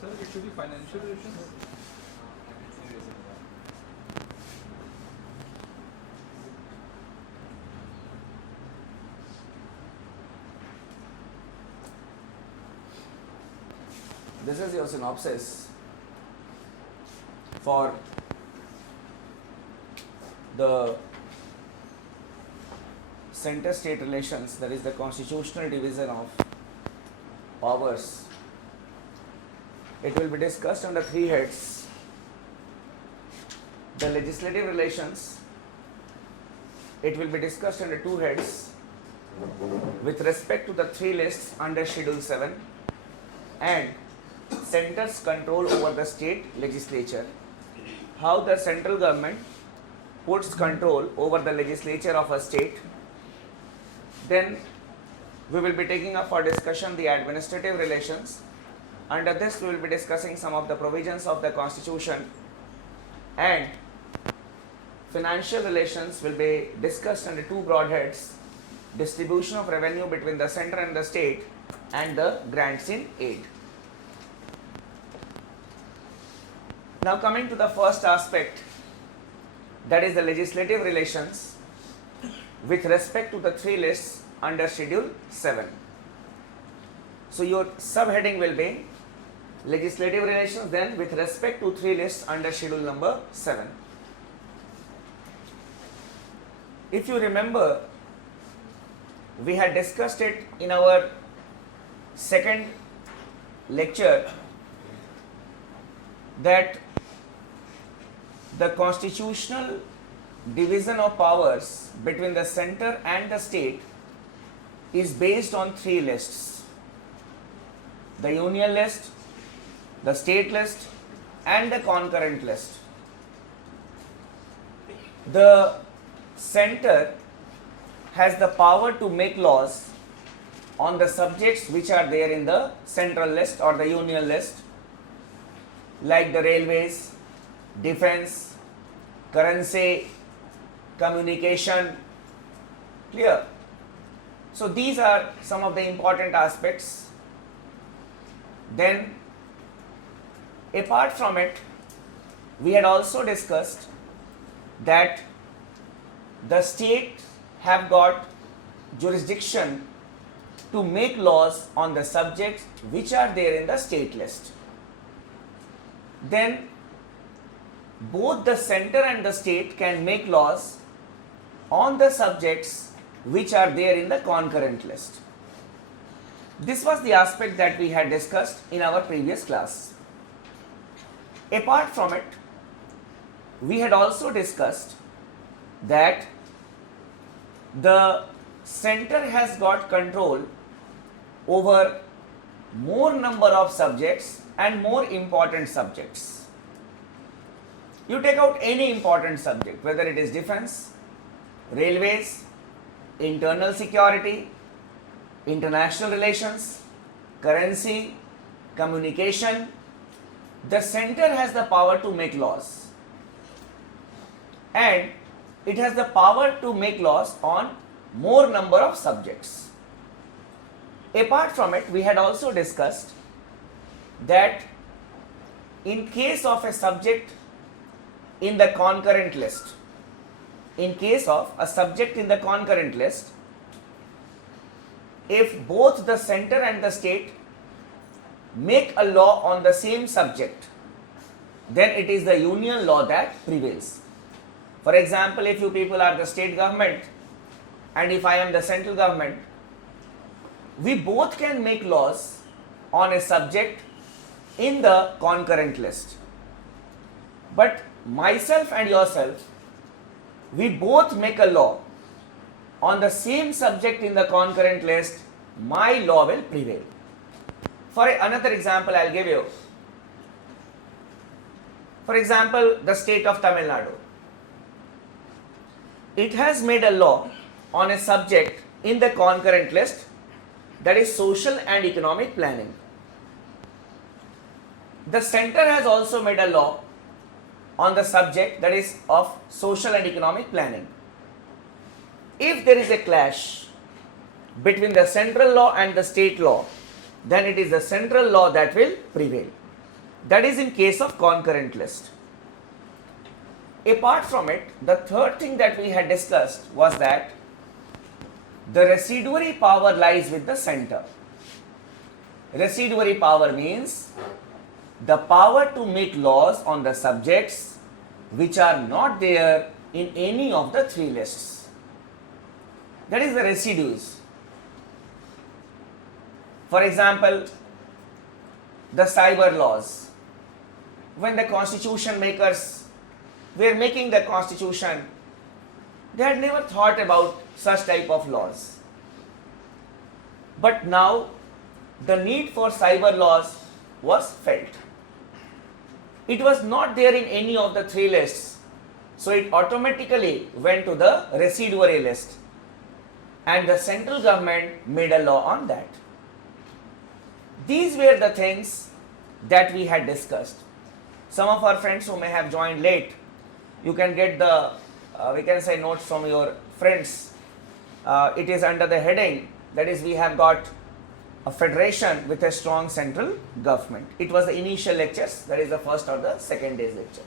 Sir, it should be financial relations. This is your synopsis for the center-state relations, that is the constitutional division of powers. It will be discussed under three heads: the legislative relations. It will be discussed under two heads with respect to the three lists under Schedule 7 and center's control over the state legislature. How the central government puts control over the legislature of a state. Then we will be taking up for discussion the administrative relations. Under this we will be discussing some of the provisions of the constitution, and financial relations will be discussed under two broad heads: distribution of revenue between the center and the state and the grants in aid. Now coming to the first aspect, that is the legislative relations with respect to the three lists under Schedule 7. So your subheading will be legislative relations, then with respect to three lists under Schedule number 7. If you remember, we had discussed it in our second lecture that the constitutional division of powers between the center and the state is based on three lists: the union list, the state list, and the concurrent list. The center has the power to make laws on the subjects which are there in the central list or the union list, like the railways, defense, currency, communication. Clear? So these are some of the important aspects. Then apart from it, we had also discussed that the state have got jurisdiction to make laws on the subjects which are there in the state list. Then both the center and the state can make laws on the subjects which are there in the concurrent list. This was the aspect that we had discussed in our previous class. Apart from it, we had also discussed that the center has got control over more number of subjects and more important subjects. You take out any important subject, whether it is defense, railways, internal security, international relations, currency, communication, the center has the power to make laws, and it has the power to make laws on more number of subjects. Apart from it, we had also discussed that in case of a subject in the concurrent list, in case of a subject in the concurrent list, if both the center and the state make a law on the same subject, then it is the union law that prevails. For example, if you people are the state government and if I am the central government, we both can make laws on a subject in the concurrent list. But myself and yourself, we both make a law on the same subject in the concurrent list, my law will prevail. For another example, I'll give you. For example, the state of Tamil Nadu. It has made a law on a subject in the concurrent list, that is social and economic planning. The center has also made a law on the subject, that is of social and economic planning. If there is a clash between the central law and the state law, then it is the central law that will prevail. That is in case of concurrent list. Apart from it, the third thing that we had discussed was that the residuary power lies with the center. Residuary power means the power to make laws on the subjects which are not there in any of the three lists. That is the residues. For example, the cyber laws. When the constitution makers were making the constitution, they had never thought about such type of laws. But now the need for cyber laws was felt. It was not there in any of the three lists, so it automatically went to the residuary list, and the central government made a law on that. These were the things that we had discussed. Some of our friends who may have joined late, you can get the we can say notes from your friends. It is under the heading, that is, we have got a federation with a strong central government. It was the initial lectures, that is the first or the second day's lecture.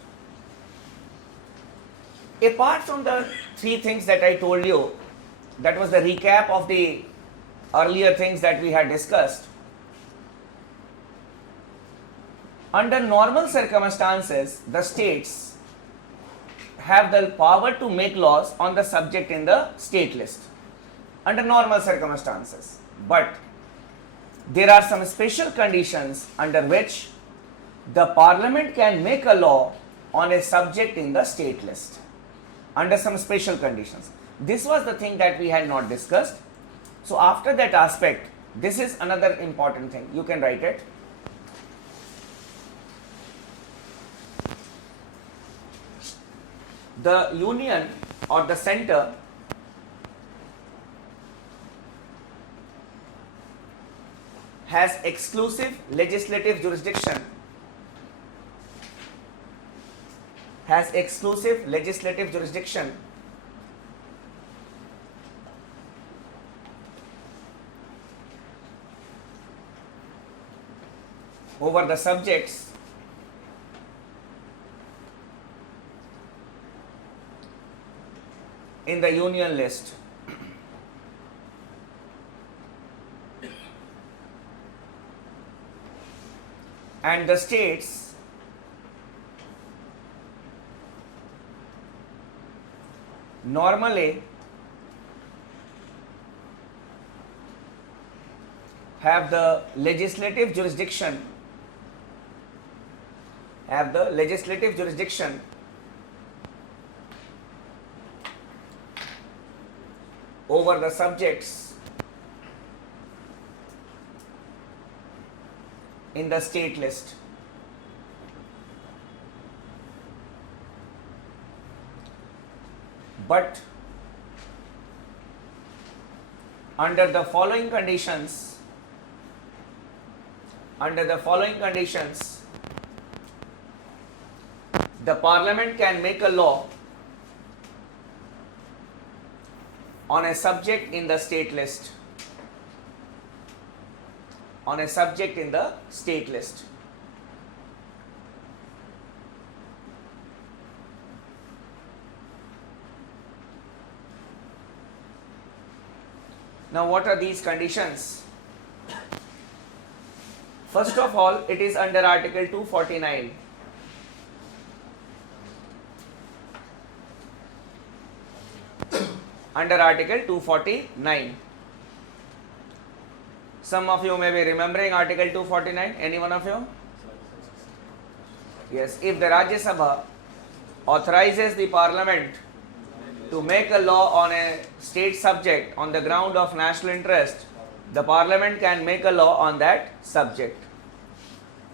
Apart from the three things that I told you, that was the recap of the earlier things that we had discussed. Under normal circumstances, the states have the power to make laws on the subject in the state list. Under normal circumstances. But there are some special conditions under which the parliament can make a law on a subject in the state list. Under some special conditions. This was the thing that we had not discussed. So after that aspect, this is another important thing. You can write it. The union or the center has exclusive legislative jurisdiction. Has exclusive legislative jurisdiction over the subjects in the union list. And the states normally have the legislative jurisdiction over the subjects in the state list. But under the following conditions, the parliament can make a law on a subject in the state list. On a subject in the state list. Now what are these conditions? First of all, it is under Article 249. Under Article 249. Some of you may be remembering Article 249. Any one of you? Yes. If the Rajya Sabha authorizes the Parliament to make a law on a state subject on the ground of national interest, the Parliament can make a law on that subject.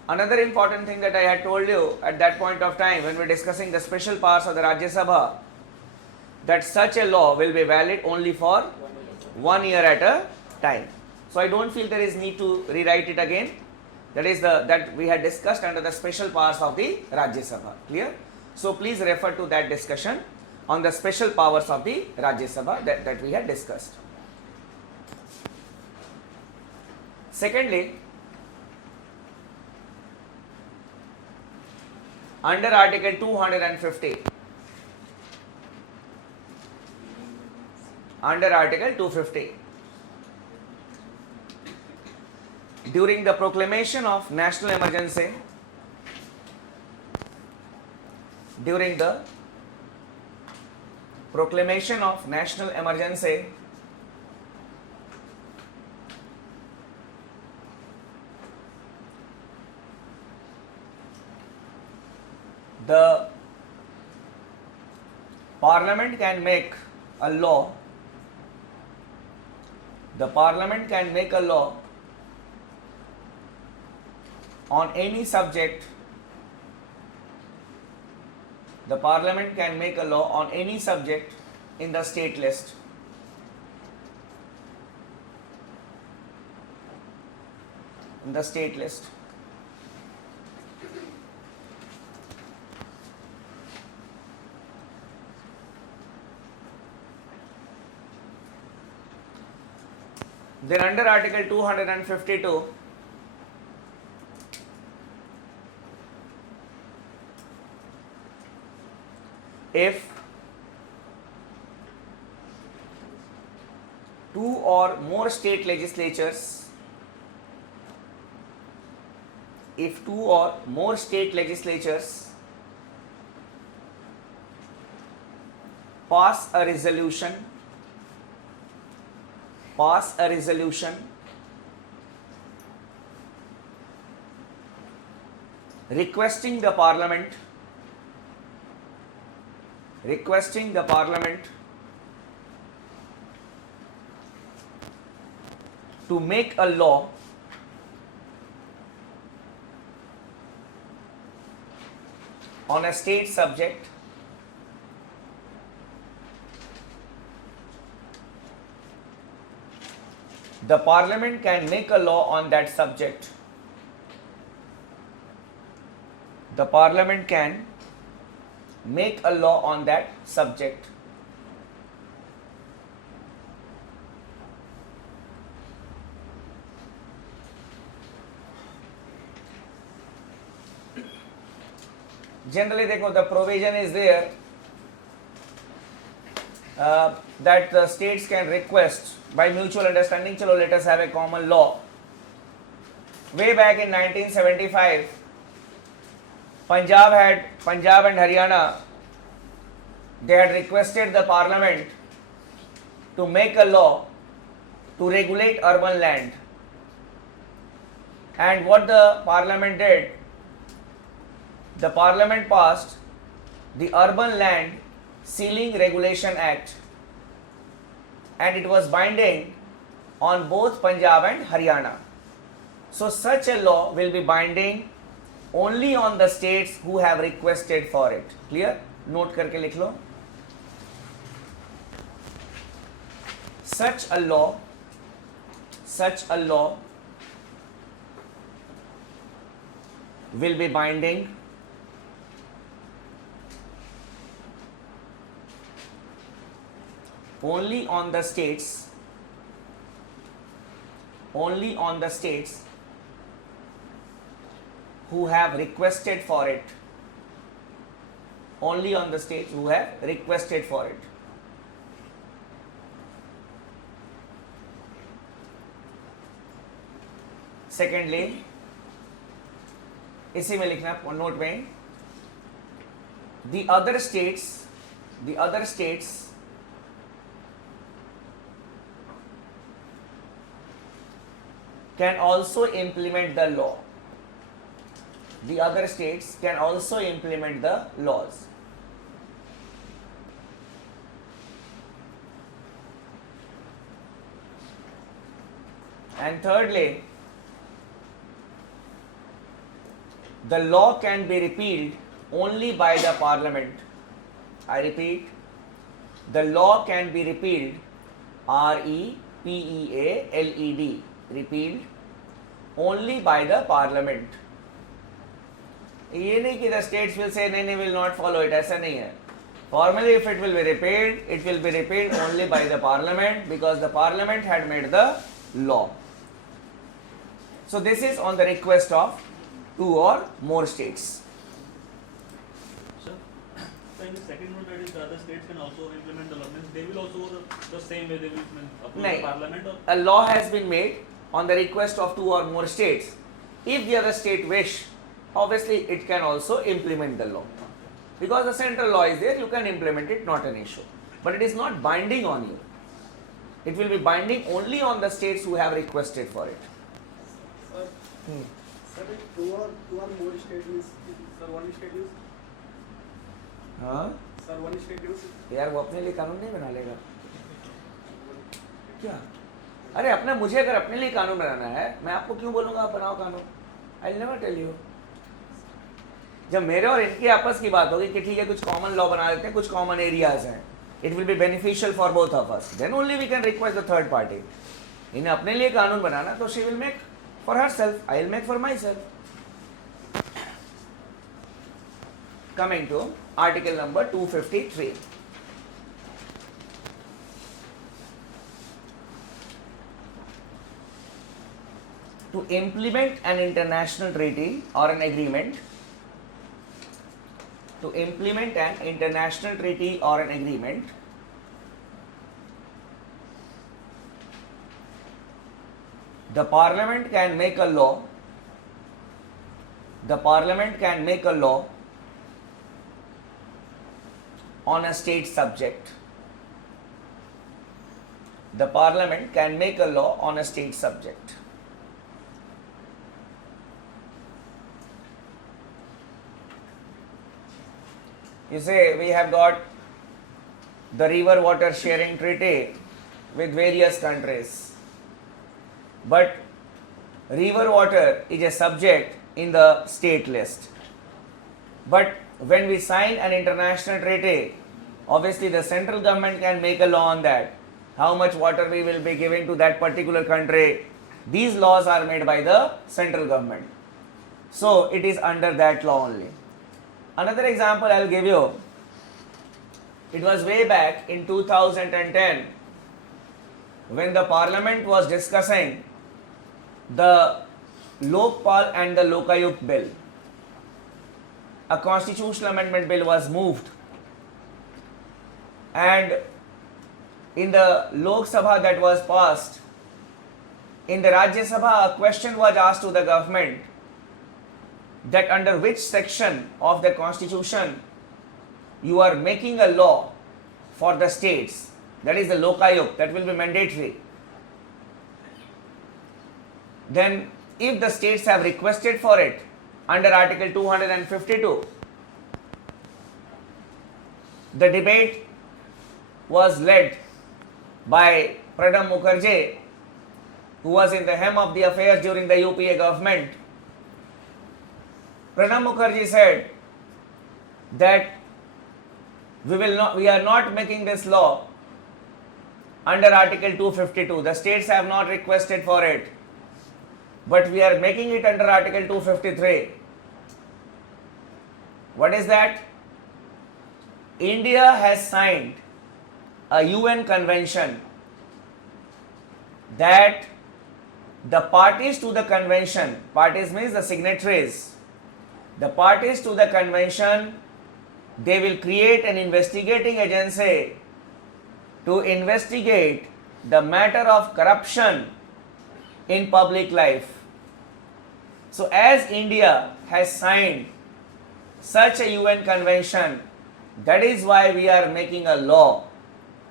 Another important thing that I had told you at that point of time when we were discussing the special powers of the Rajya Sabha, that such a law will be valid only for 1 year at a time. So I don't feel there is need to rewrite it again. That is that we had discussed under the special powers of the Rajya Sabha. Clear? So please refer to that discussion on the special powers of the Rajya Sabha that we had discussed. Secondly, under Article 250, under Article 250, during the proclamation of national emergency, during the proclamation of national emergency, the Parliament can make a law, the Parliament can make a law on any subject, the Parliament can make a law on any subject in the state list. In the state list. Then under Article 252, if two or more state legislatures, if two or more state legislatures pass a resolution requesting the Parliament to make a law on a state subject, the Parliament can make a law on that subject. The Parliament can make a law on that subject. Generally, the provision is there that the states can request by mutual understanding, chalo, let us have a common law. Way back in 1975, Punjab and Haryana, they had requested the Parliament to make a law to regulate urban land. And what the Parliament did, the Parliament passed the Urban Land Ceiling Regulation Act, and it was binding on both Punjab and Haryana. So such a law will be binding only on the states who have requested for it. Clear? Note karke likh lo. Such a law will be binding only on the states who have requested for it. Only on the states who have requested for it. Secondly, इसी में लिखना note में, the other states can also implement the law. The other states can also implement the laws. And thirdly, the law can be repealed only by the parliament. I repeat, the law can be repealed, repealed, repealed only by the parliament. ये नहीं कि the states will say नहीं will not follow it, ऐसा नहीं है. Formally, if it will be repealed, it will be repealed only by the parliament because the parliament had made the law. So this is on the request of 2 or more states. Sir, so in the second one, that is the other states can also implement the law. Means they will also the same way they will approve the parliament. Or A law has been made on the request of 2 or more states. If the other state wish, obviously it can also implement the law. Because the central law is there, you can implement it, not an issue. But it is not binding on you. It will be binding only on the states who have requested for it. Sir, two or more state means, sir, one state use. हाँ Sir, one state use. यार वो अपने लिए कानून नहीं बना लेगा क्या? अरे अपना मुझे अगर अपने लिए कानून बनाना है, मैं आपको क्यों बोलूँगा आप बनाओ कानून? I never tell you. जब मेरे और इनकी आपस की बात होगी कि ठीक है कुछ कॉमन लॉ बना देते हैं, कुछ कॉमन एरियाज हैं, it will be beneficial for both of us, then only we can request the third party. इन्हें अपने लिए कानून बनाना तो she will make for herself, I will make for myself. Coming to article number 253. To implement an international treaty or an agreement, to implement an international treaty or an agreement, the parliament can make a law. The parliament can make a law on a state subject. The parliament can make a law on a state subject. You say we have got the river water sharing treaty with various countries. But river water is a subject in the state list. But when we sign an international treaty, obviously the central government can make a law on that. How much water we will be giving to that particular country. These laws are made by the central government. So it is under that law only. Another example I will give you. It was way back in 2010 when the parliament was discussing the Lokpal and the Lokayukt bill. A constitutional amendment bill was moved, and in the Lok Sabha that was passed, in the Rajya Sabha a question was asked to the government that under which section of the constitution you are making a law for the states, that is the Lokayukt, that will be mandatory. Then if the states have requested for it under article 252, the debate was led by Pranab Mukherjee, who was in the hem of the affairs during the UPA government. Pranab Mukherjee said that we are not making this law under article 252. The states have not requested for it, but we are making it under article 253. What is that? India has signed a UN convention that the parties to the convention, parties means the signatories, the parties to the convention, they will create an investigating agency to investigate the matter of corruption in public life. So as India has signed such a UN convention, that is why we are making a law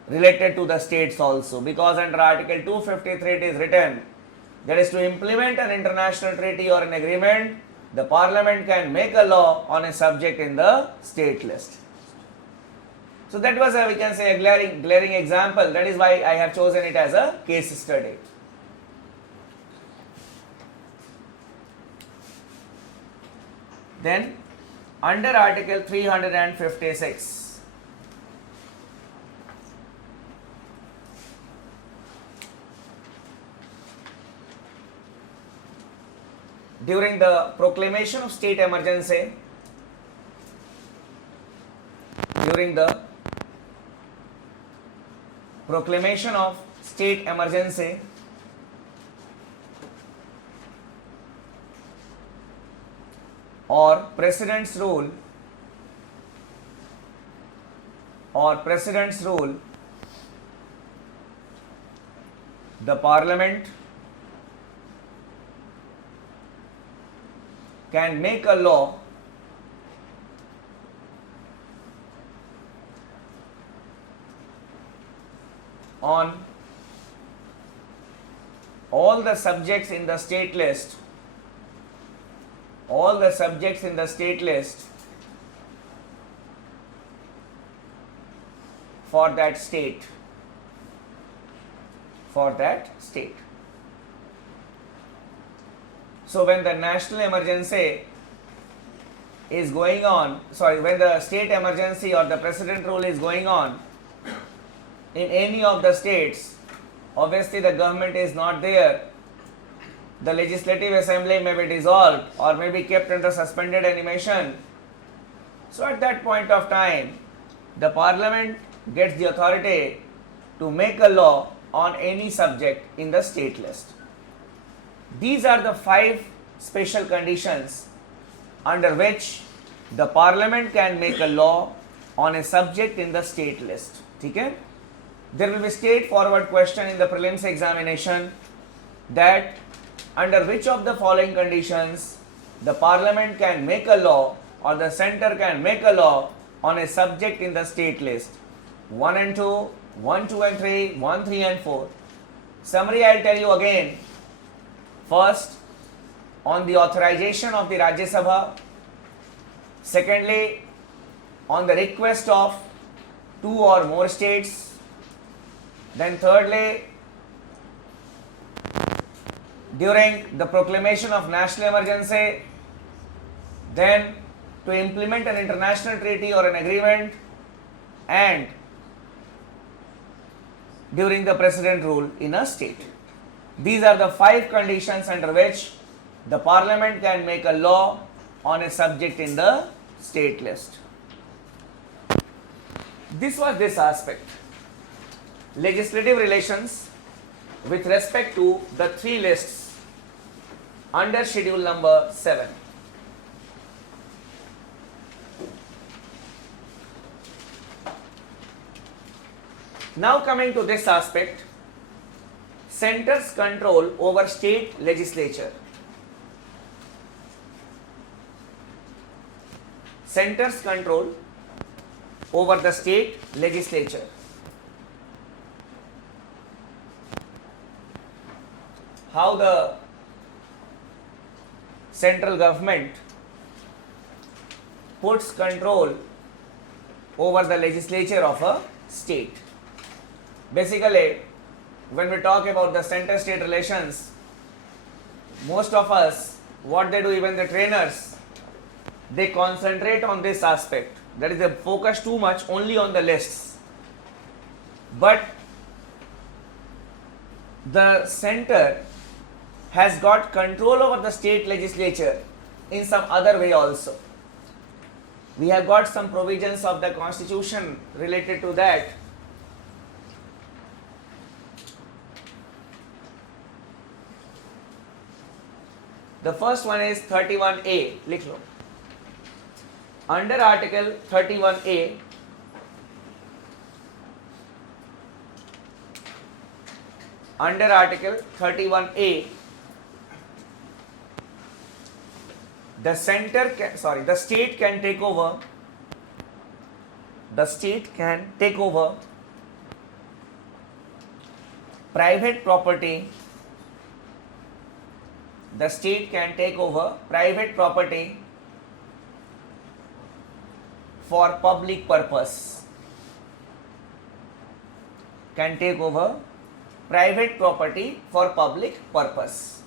related to the states also, because under Article 253 it is written that is to implement an international treaty or an agreement, the Parliament can make a law on a subject in the state list. So that was a, we can say, a glaring example. That is why I have chosen it as a case study. Then under Article 356, during the proclamation of state emergency, during the proclamation of state emergency, or President's rule, the Parliament can make a law on all the subjects in the state list, for that state. So when the national emergency is going on, when the state emergency or the president rule is going on in any of the states, obviously the government is not there, the legislative assembly may be dissolved or may be kept under suspended animation. So at that point of time, the Parliament gets the authority to make a law on any subject in the state list. These are the 5 special conditions under which the Parliament can make a law on a subject in the state list. Okay? There will be straightforward question in the prelims examination that under which of the following conditions the Parliament can make a law or the Centre can make a law on a subject in the state list. 1 and 2, 1, 2 and 3, 1, 3 and 4. Summary I will tell you again. First, on the authorization of the Rajya Sabha. Secondly, on the request of 2 or more states. Then thirdly, during the proclamation of national emergency. Then to implement an international treaty or an agreement, and during the president rule in a state. These are the 5 conditions under which the Parliament can make a law on a subject in the state list. This was this aspect. Legislative relations with respect to the 3 lists under schedule number 7. Now coming to this aspect, Centre's control over state legislature. Centre's control over the state legislature. How the central government puts control over the legislature of a state. Basically, when we talk about the center-state relations, most of us, what they do, even the trainers, they concentrate on this aspect. That is, they focus too much only on the lists. But the center has got control over the state legislature in some other way also. We have got some provisions of the constitution related to that. The first one is 31A. लिख लो. Under Article 31A, the center can, sorry, the state can take over, the state can take over private property, the state can take over private property for public purpose, can take over private property for public purpose.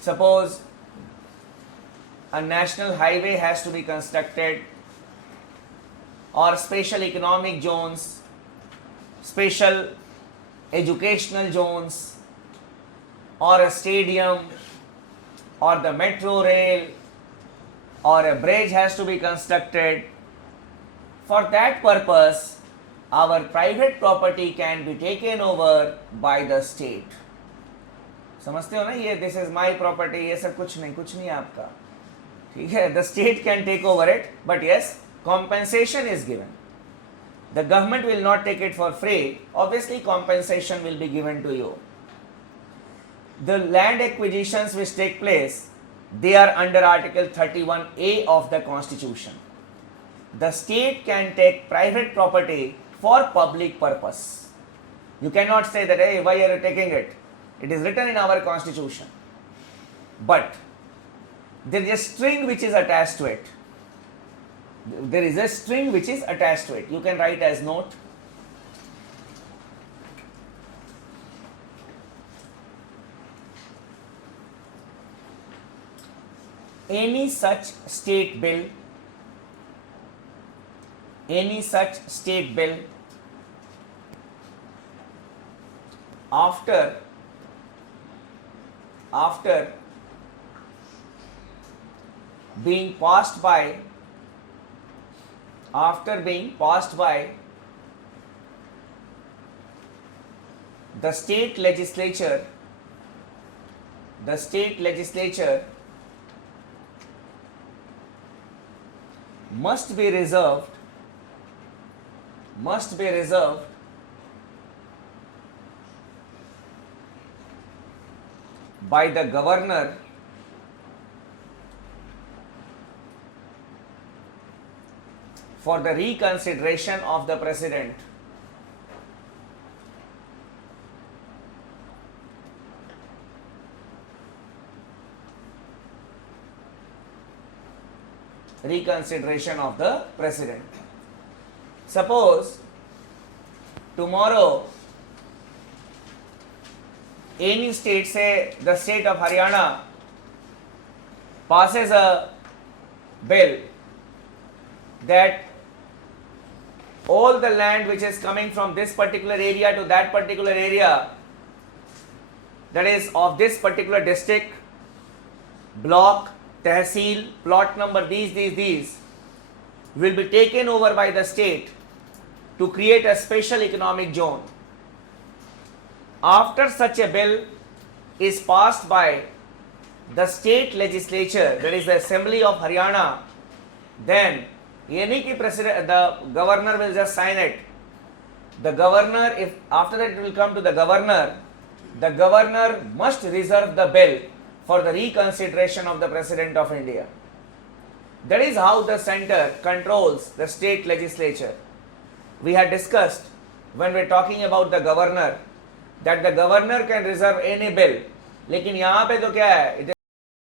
Suppose a national highway has to be constructed, or special economic zones, special educational zones, or a stadium, or the metro rail, or a bridge has to be constructed. For that purpose, our private property can be taken over by the state. समझते हो ना, ये this is my property, ये सब कुछ नहीं आपका, ठीक है. The state can take over it, but yes, compensation is given. The government will not take it for free. Obviously, compensation will be given to you. The land acquisitions which take place, they are under Article 31A of the Constitution. The state can take private property for public purpose. You cannot say that, hey, why are you taking it? It is written in our Constitution. But there is a string which is attached to it. There is a string which is attached to it. You can write as note. Any such state bill, after being passed by the state legislature must be reserved by the governor for the reconsideration of the president. Reconsideration of the president. Suppose tomorrow any state, say the state of Haryana, passes a bill that all the land which is coming from this particular area to that particular area, that is of this particular district, block, tehsil, plot number, these will be taken over by the state to create a special economic zone. After such a bill is passed by the state legislature, that is the Assembly of Haryana, then the governor will just sign it. The governor, if after that it will come to the governor must reserve the bill for the reconsideration of the President of India. That is how the center controls the state legislature. We had discussed when we are talking about the governor that the governor can reserve any bill, लेकिन यहाँ पे तो क्या है,